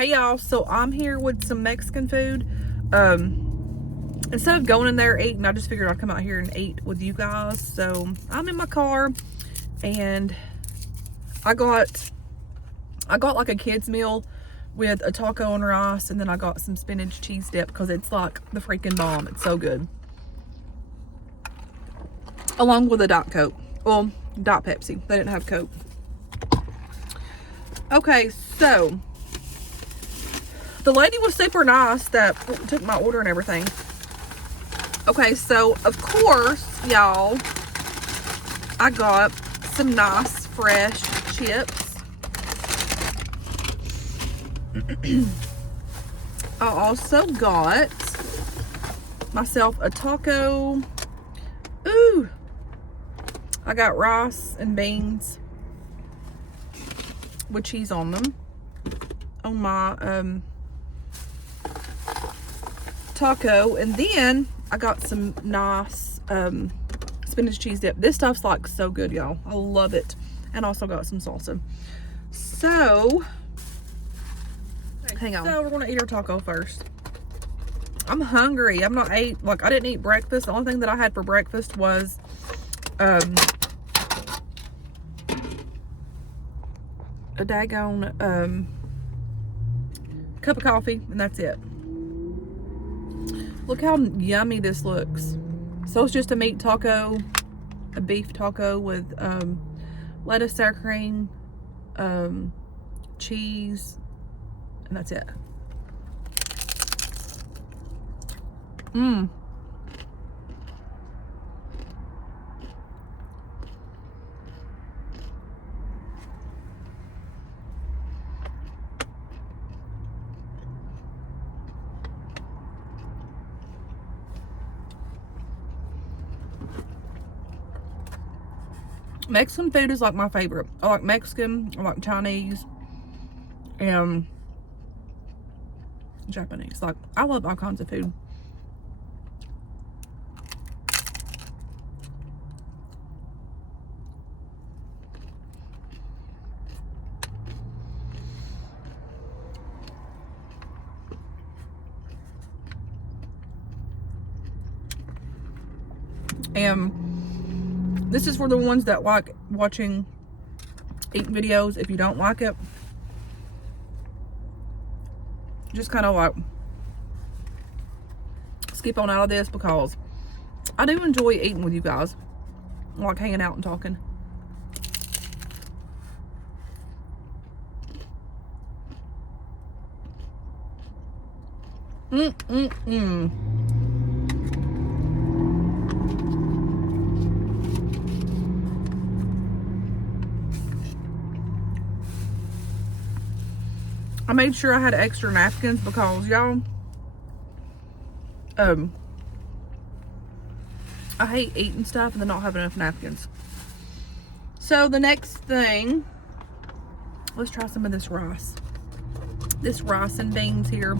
Hey y'all, so I'm here with some Mexican food. Instead of going in there eating, I just figured I'd come out here and eat with you guys. So I'm in my car and I got like a kid's meal with a taco and rice, and then I got some spinach cheese dip because it's like the freaking bomb. It's so good. Along with a Diet Coke. Well, Diet Pepsi. They didn't have Coke. Okay, so the lady was super nice that took my order and everything. Okay, so of course, y'all, I got some nice fresh chips. I also got myself a taco. Ooh, I got rice and beans with cheese on them on my taco, and then I got some nice spinach cheese dip. This stuff's like so good, y'all. I love it. And also got some salsa. So hang on. So we're gonna eat our taco first. I'm hungry. I didn't eat breakfast. The only thing that I had for breakfast was a daggone cup of coffee, and that's it. Look how yummy this looks. So it's just a meat taco, a beef taco with lettuce, sour cream, cheese, and that's it. Mexican food is like my favorite. I like Mexican, I like Chinese, and Japanese. Like, I love all kinds of food. And this is for the ones that like watching eating videos. If you don't like it, just kind of like skip on out of this, because I do enjoy eating with you guys. I like hanging out and talking. I made sure I had extra napkins because, y'all, I hate eating stuff and then not having enough napkins. So the next thing, let's try some of this rice. This rice and beans here.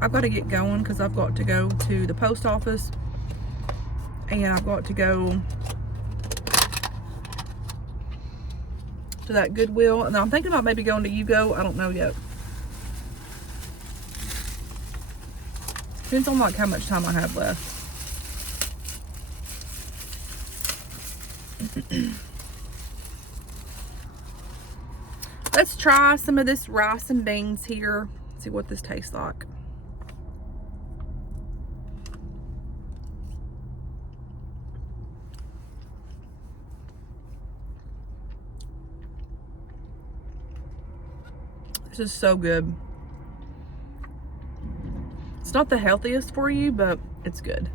I've got to get going because I've got to go to the post office, and I've got to go to that Goodwill, and I'm thinking about maybe going to Yugo. I don't know yet. Depends on like how much time I have left. Let's try some of this rice and beans here. See what this tastes like. This is so good. It's not the healthiest for you, but it's good.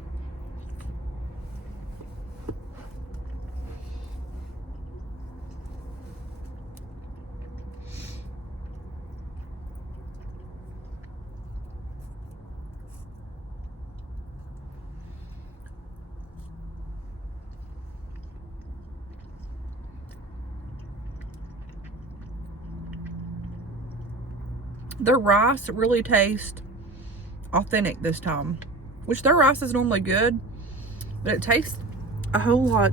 Their rice really tastes authentic this time, which their rice is normally good, but it tastes a whole lot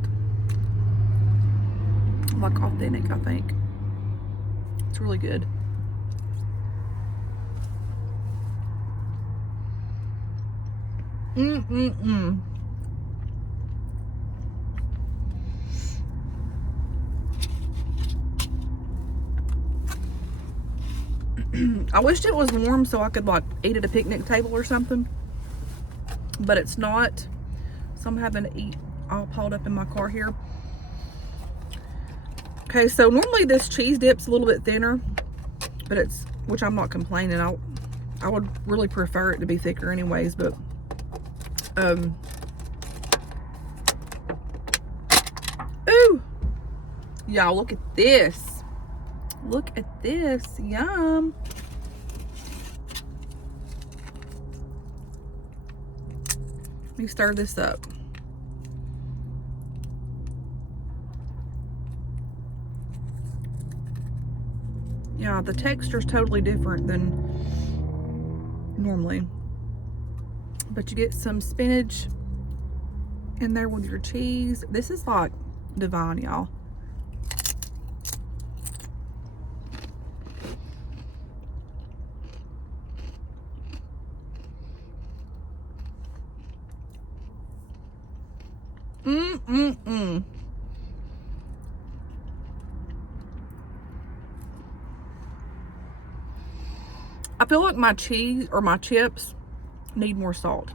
like authentic, I think. It's really good. I wished it was warm so I could like eat at a picnic table or something, but it's not. So I'm having to eat all piled up in my car here. Okay, so normally this cheese dip's a little bit thinner, but which I'm not complaining. I would really prefer it to be thicker anyways, but ooh, y'all, look at this. Look at this. Yum. Let me stir this up. Yeah, the texture is totally different than normally. But you get some spinach in there with your cheese. This is like divine, y'all. I feel like my cheese or my chips need more salt.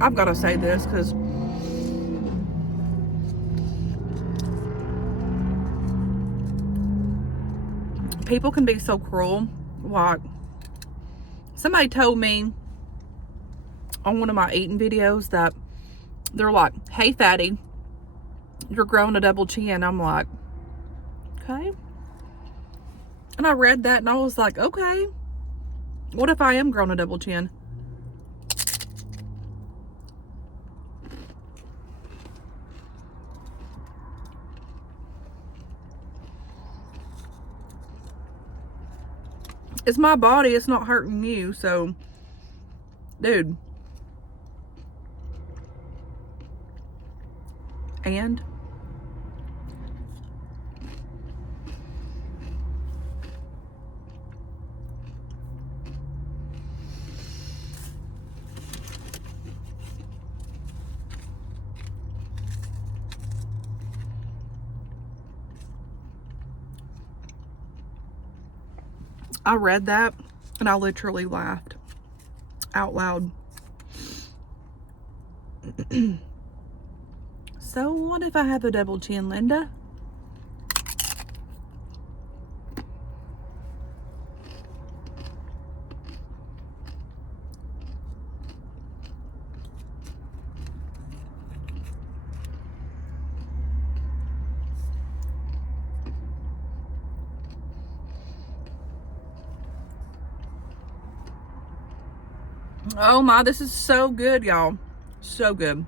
I've got to say this because people can be so cruel. Like, somebody told me on one of my eating videos that they're like, hey fatty, you're growing a double chin. I'm like, okay. And I read that and I was like, okay, what if I am growing a double chin? It's my body, it's not hurting you, so dude. And I read that and I literally laughed out loud. So what if I have a double chin, Linda? Oh my, this is so good, y'all. So good.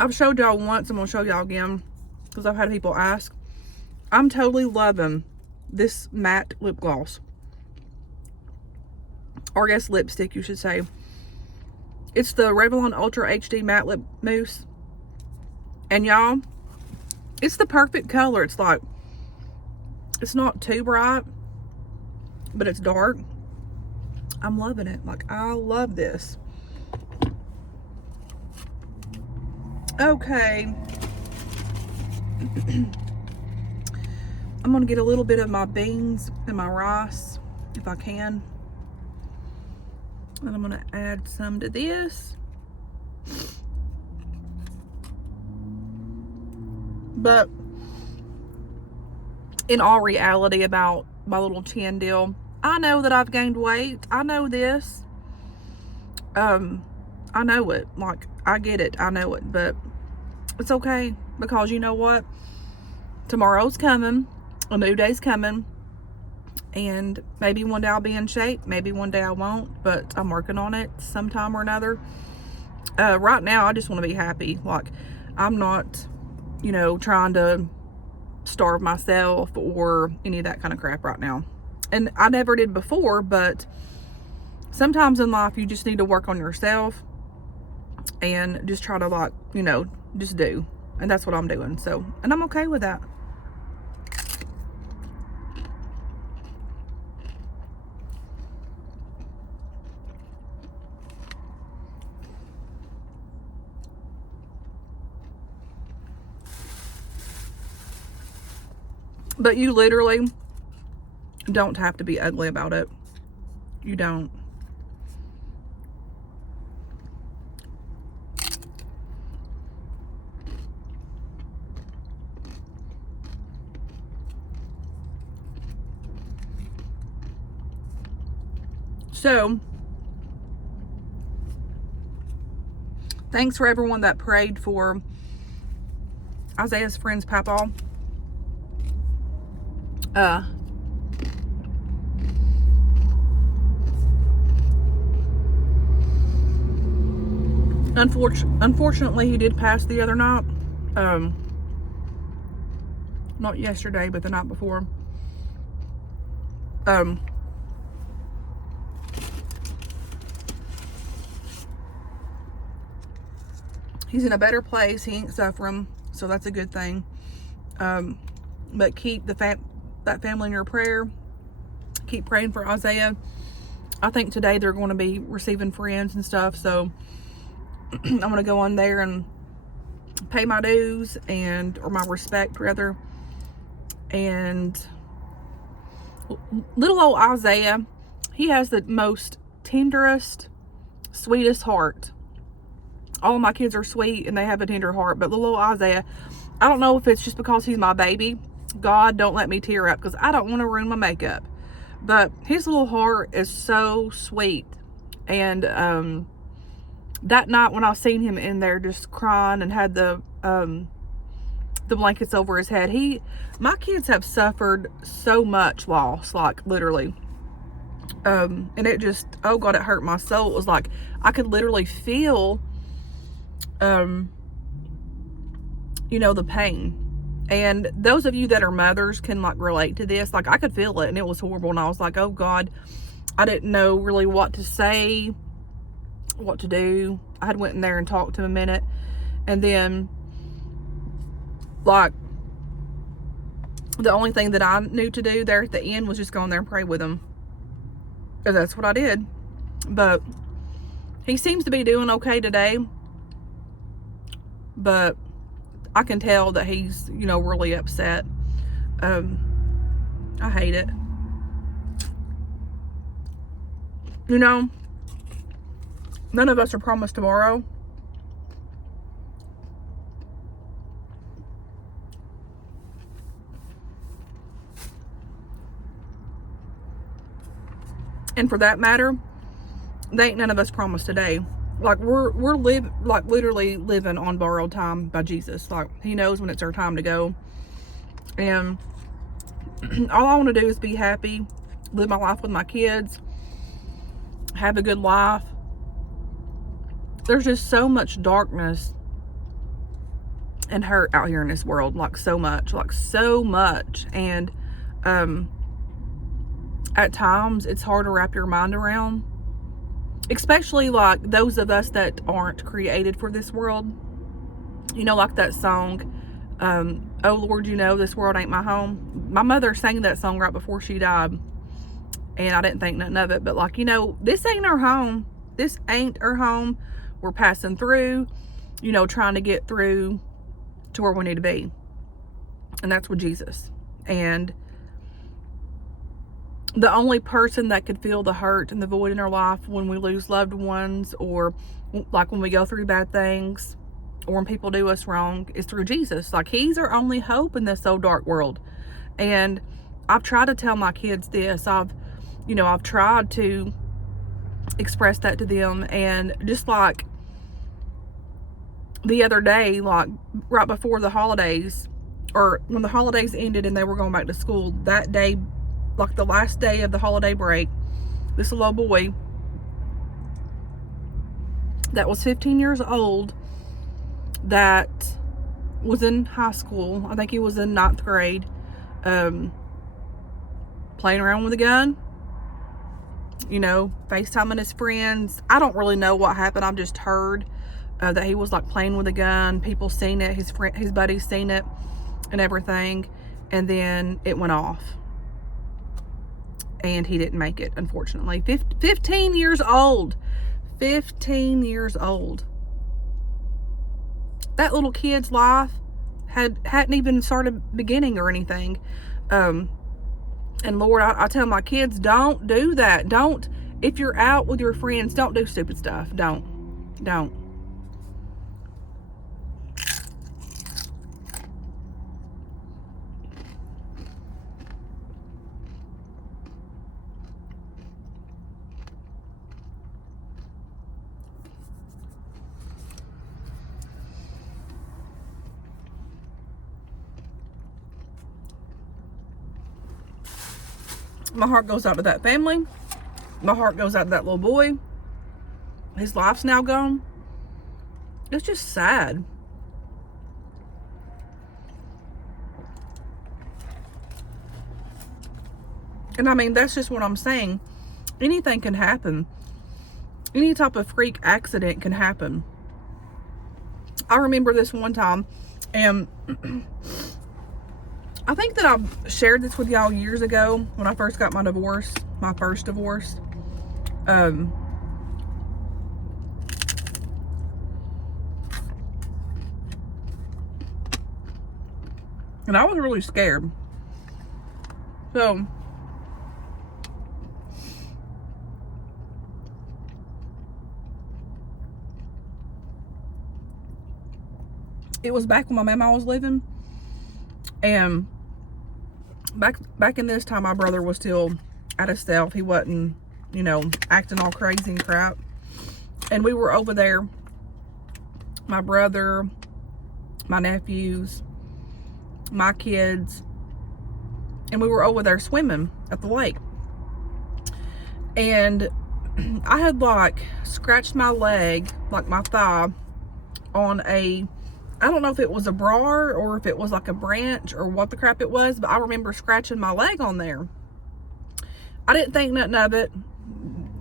I've showed y'all once, I'm gonna show y'all again because I've had people ask. I'm totally loving this matte lip gloss, or I guess lipstick you should say. It's the Revlon Ultra HD Matte Lip Mousse, and y'all, it's the perfect color. It's like, it's not too bright, but it's dark. I'm loving it. Like, I love this. Okay. I'm gonna get a little bit of my beans and my rice if I can, and I'm gonna add some to this. But in all reality about my little chin deal, I know that I've gained weight. I know this. I know it. Like, I get it. I know it, but it's okay. because you know what? Tomorrow's coming, a new day's coming, and maybe one day I'll be in shape, maybe one day I won't, but I'm working on it sometime or another. Right now, I just want to be happy. Like, I'm not, you know, trying to starve myself or any of that kind of crap right now. And I never did before, but sometimes in life you just need to work on yourself and just try to, like, you know, just do. And that's what I'm doing. So, and I'm okay with that. But you literally don't have to be ugly about it. You don't. So, thanks for everyone that prayed for Isaiah's friend's papa. Unfortunately, he did pass the other night. Not yesterday, but the night before. He's in a better place. He ain't suffering, so that's a good thing. But keep that family in your prayer. Keep praying for Isaiah. I think today they're going to be receiving friends and stuff, so I'm going to go on there and pay my dues, or my respect rather. And little old Isaiah, he has the most tenderest, sweetest heart. All of my kids are sweet and they have a tender heart, but little old Isaiah, I don't know if it's just because he's my baby. God, don't let me tear up because I don't want to ruin my makeup. But his little heart is so sweet. And that night when I seen him in there just crying and had the blankets over his head, my kids have suffered so much loss, like literally. And it just, oh God, it hurt my soul. It was like I could literally feel you know, the pain. And those of you that are mothers can like relate to this. Like, I could feel it and it was horrible, and I was like, oh God, I didn't know really what to say, what to do. I had went in there and talked to him a minute, and then like the only thing that I knew to do there at the end was just go in there and pray with him. And that's what I did. But he seems to be doing okay today. But I can tell that he's, you know, really upset. I hate it. You know, none of us are promised tomorrow. And for that matter, they ain't none of us promised today. Like, we're literally living on borrowed time by Jesus. Like, he knows when it's our time to go. And all I want to do is be happy, live my life with my kids, have a good life. There's just so much darkness and hurt out here in this world. Like, so much. And at times it's hard to wrap your mind around. Especially like those of us that aren't created for this world. You know, like that song, oh Lord, you know this world ain't my home. My mother sang that song right before she died, and I didn't think nothing of it. But like, you know, this ain't our home. This ain't our home. We're passing through, you know, trying to get through to where we need to be. And that's with Jesus. And the only person that could feel the hurt and the void in our life when we lose loved ones, or like when we go through bad things, or when people do us wrong, is through Jesus. Like, he's our only hope in this so dark world. And I've tried to tell my kids this. I've tried to express that to them. And just like the other day, like right before the holidays, or when the holidays ended and they were going back to school, that day, like the last day of the holiday break, this little boy that was 15 years old, that was in high school, I think he was in 9th grade, playing around with a gun, you know, FaceTiming his friends. I don't really know what happened. I've just heard that he was like playing with a gun. People seen it, his buddies seen it and everything, and then it went off and he didn't make it, unfortunately. 15 years old. 15 years old. That little kid's life hadn't even started beginning or anything. And Lord, I tell my kids, don't do that. Don't, if you're out with your friends, don't do stupid stuff. Don't. My heart goes out to that family. My heart goes out to that little boy. His life's now gone. It's just sad. And I mean, that's just what I'm saying. Anything can happen. Any type of freak accident can happen. I remember this one time, and I think that I've shared this with y'all years ago when I first got my divorce, my first divorce. And I was really scared. So, it was back when my mama was living, and back in this time, my brother was still out of self. He wasn't, you know, acting all crazy and crap. And we were over there, my brother, my nephews, my kids, and we were over there swimming at the lake. And I had like scratched my leg, like my thigh, on a, I don't know if it was a bar or if it was like a branch or what the crap it was, but I remember scratching my leg on there. I didn't think nothing of it.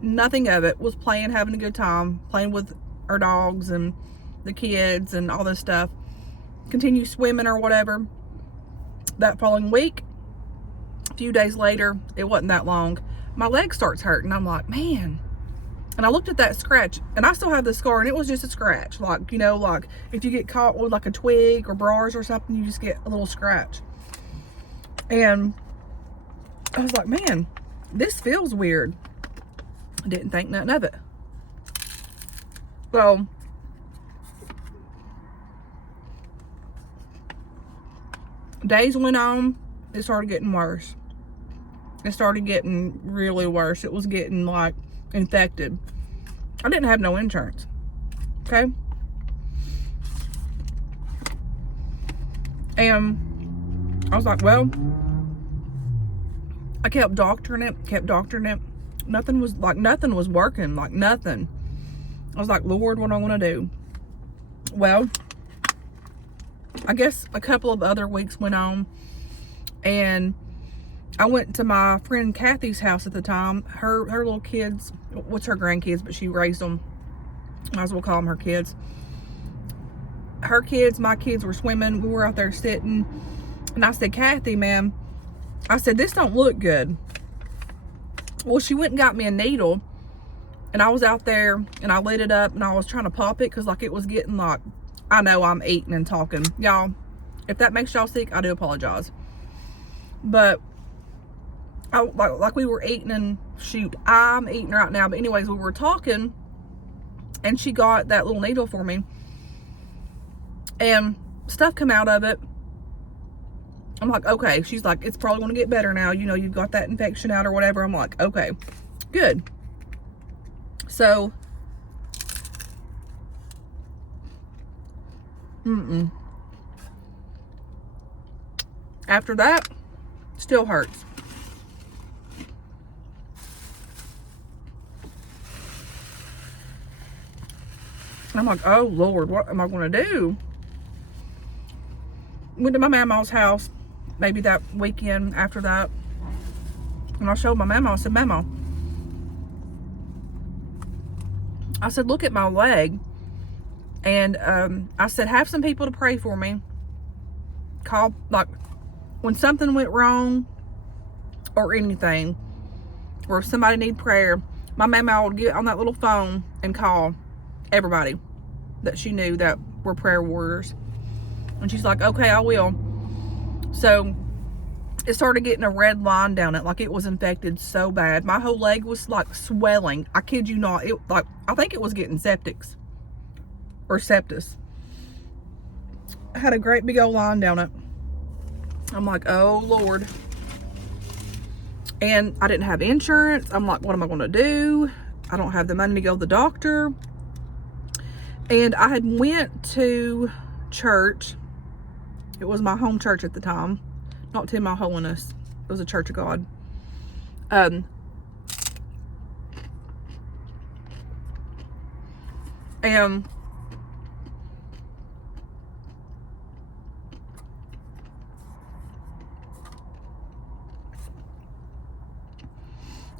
Nothing of it. Was playing, having a good time, playing with our dogs and the kids and all this stuff. Continue swimming or whatever. That following week, a few days later, it wasn't that long, my leg starts hurting. I'm like, man. And I looked at that scratch, and I still have the scar, and it was just a scratch. Like, you know, like if you get caught with like a twig or bars or something, you just get a little scratch. And I was like, man, this feels weird. I didn't think nothing of it. So, days went on, it started getting worse. It started getting really worse. It was getting like infected. I didn't have no insurance. Okay. And I was like, well, I kept doctoring it. Nothing was working, like nothing. I was like, Lord, what do I want to do? Well, I guess a couple of other weeks went on, and I went to my friend Kathy's house at the time. Her little kids, what's her grandkids, but she raised them. Might as well call them her kids. Her kids, my kids were swimming. We were out there sitting, and I said, Kathy, man, I said, this don't look good. Well, she went and got me a needle, and I was out there, and I lit it up, and I was trying to pop it, because like it was getting like, I know I'm eating and talking. Y'all, if that makes y'all sick, I do apologize. But like we were eating, and shoot, I'm eating right now. But anyways, we were talking, and she got that little needle for me, and stuff come out of it. I'm like, okay. She's like, it's probably going to get better now. You know, you've got that infection out or whatever. I'm like, okay, good. So Mm-mm. After that, still hurts. I'm like, oh Lord, what am I going to do? Went to my mama's house maybe that weekend after that. And I showed my mama, I said, Mama, I said, look at my leg. And I said, have some people to pray for me. Call, like, when something went wrong or anything, or if somebody need prayer, my mama would get on that little phone and call everybody that she knew that were prayer warriors. And she's like, okay, I will. So it started getting a red line down it, like it was infected so bad. My whole leg was like swelling. I kid you not. It, like, I think it was getting septics or septus. I had a great big old line down it. I'm like, oh Lord. And I didn't have insurance. I'm like, what am I going to do? I don't have the money to go to the doctor. And I had went to church. It was my home church at the time. Not to my holiness. It was a Church of God. And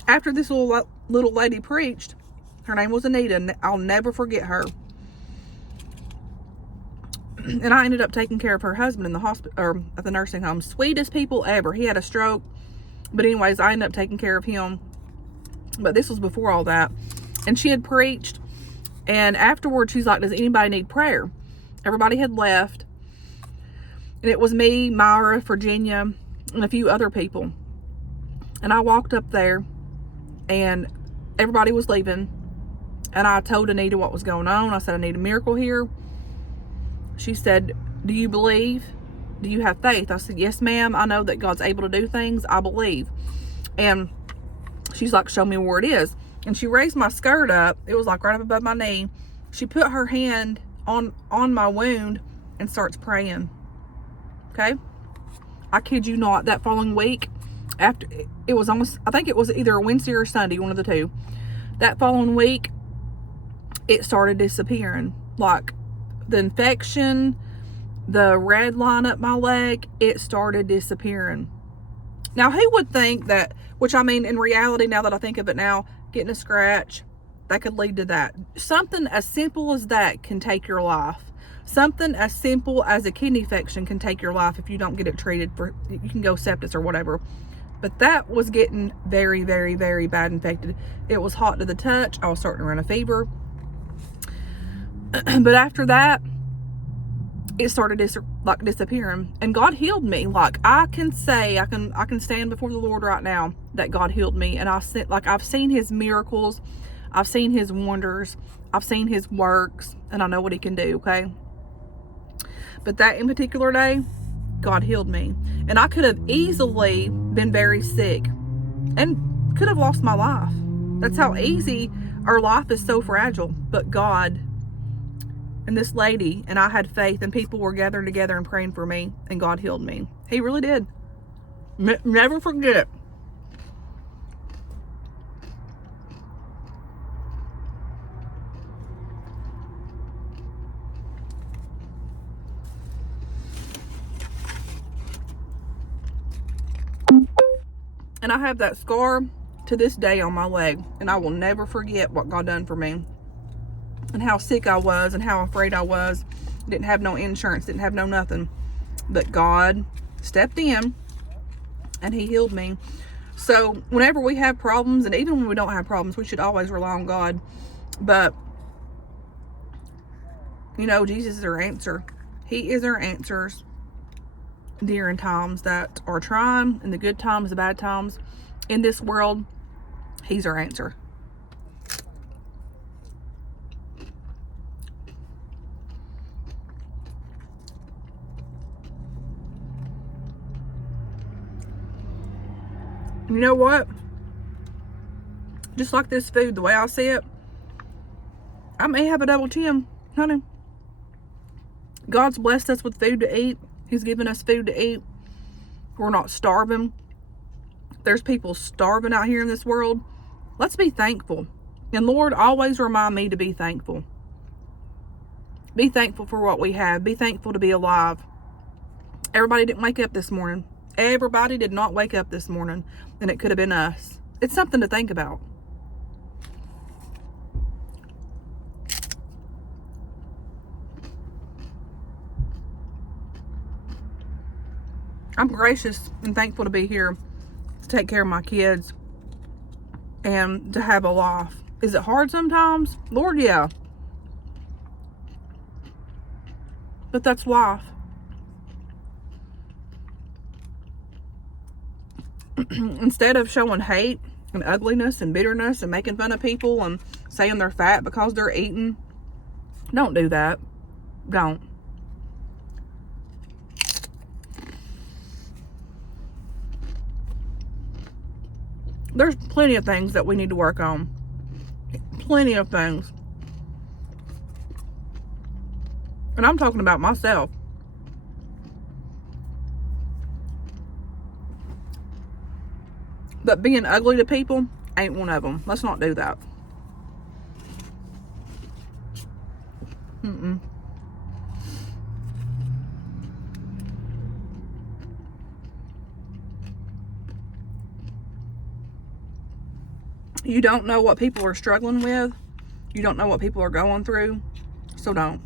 after this little lady preached, her name was Anita, and I'll never forget her. And I ended up taking care of her husband in the hospital, or at the nursing home. Sweetest people ever. He had a stroke. But anyways, I ended up taking care of him. But this was before all that. And she had preached. And afterwards, she's like, does anybody need prayer? Everybody had left. And it was me, Myra, Virginia, and a few other people. And I walked up there. And everybody was leaving. And I told Anita what was going on. I said, I need a miracle here. She said, do you believe? Do you have faith? I said, yes, ma'am. I know that God's able to do things. I believe. And she's like, show me where it is. And she raised my skirt up. It was like right up above my knee. She put her hand on my wound and starts praying. Okay? I kid you not. That following week, after it was almost, I think it was either a Wednesday or Sunday, one of the two. That following week, it started disappearing. Like, the infection, the red line up my leg, it started disappearing. Now, who would think that, which I mean, in reality, now that I think of it now, getting a scratch, that could lead to that. Something as simple as that can take your life. Something as simple as a kidney infection can take your life if you don't get it treated for, you can go sepsis or whatever. But that was getting very, very, very bad infected. It was hot to the touch. I was starting to run a fever. But after that, it started disappearing, and God healed me. Like, I can say, I can stand before the Lord right now that God healed me. And I've seen his miracles. I've seen his wonders. I've seen his works, and I know what he can do. Okay. But that in particular day, God healed me, and I could have easily been very sick and could have lost my life. That's how easy our life is, so fragile. But God and this lady and I had faith, and people were gathering together and praying for me, and God healed me. He really did. Never forget it. And I have that scar to this day on my leg, and I will never forget what God done for me, and how sick I was, and how afraid I was. Didn't have no insurance, didn't have no nothing. But God stepped in, and he healed me. So whenever we have problems, and even when we don't have problems, we should always rely on God. But, you know, Jesus is our answer. He is our answers during times that are trying, in the good times, the bad times. In this world, he's our answer. You know what? Just like this food, the way I see it, I may have a double chin, honey. God's blessed us with food to eat. He's given us food to eat. We're not starving. There's people starving out here in this world. Let's be thankful. And Lord, always remind me to be thankful. Be thankful for what we have. Be thankful to be alive. Everybody didn't wake up this morning. Everybody did not wake up this morning. And it could have been us. It's something to think about. I'm gracious and thankful to be here to take care of my kids and to have a life. Is it hard sometimes? Lord, yeah. But that's life. Instead of showing hate and ugliness and bitterness and making fun of people and saying they're fat because they're eating, don't do that. Don't. There's plenty of things that we need to work on. Plenty of things. And I'm talking about myself. But being ugly to people ain't one of them. Let's not do that. You don't know what people are struggling with. You don't know what people are going through. So don't.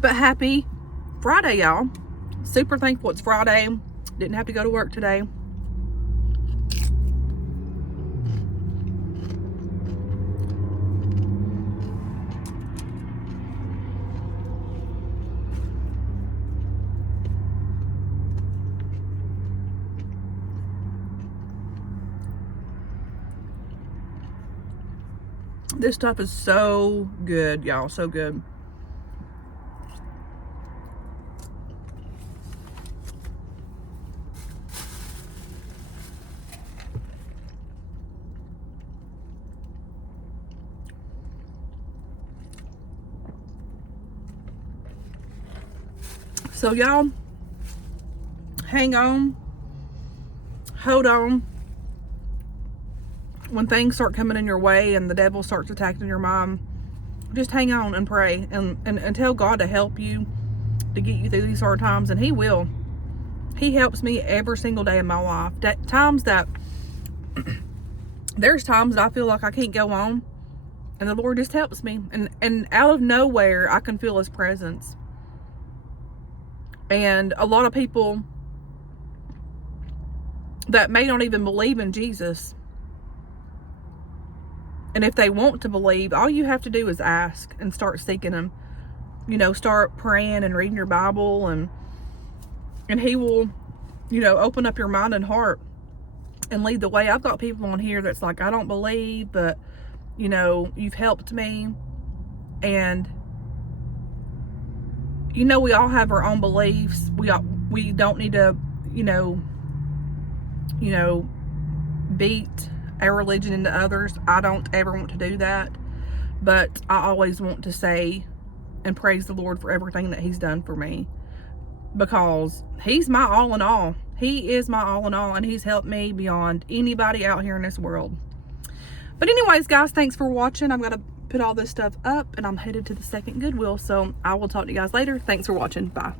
But happy Friday, y'all. Super thankful it's Friday. Didn't have to go to work today. This stuff is so good, y'all. So good. So y'all, hang on. Hold on. When things start coming in your way and the devil starts attacking your mind, just hang on and pray and tell God to help you, to get you through these hard times, and He will. He helps me every single day of my life. There's times that I feel like I can't go on, and the Lord just helps me. And out of nowhere, I can feel His presence. And a lot of people that may not even believe in Jesus, and if they want to believe, all you have to do is ask and start seeking Him. You know, start praying and reading your Bible, and He will, you know, open up your mind and heart and lead the way. I've got people on here that's like, I don't believe, but, you know, you've helped me. And, you know, we all have our own beliefs. We don't need to, you know, beat our religion into others. I don't ever want to do that, but I always want to say and praise the Lord for everything that He's done for me, because He's my all in all. He is my all in all, and He's helped me beyond anybody out here in this world. But anyways, guys, thanks for watching. I'm gonna put all this stuff up, and I'm headed to the second Goodwill, so I will talk to you guys later. Thanks for watching. Bye.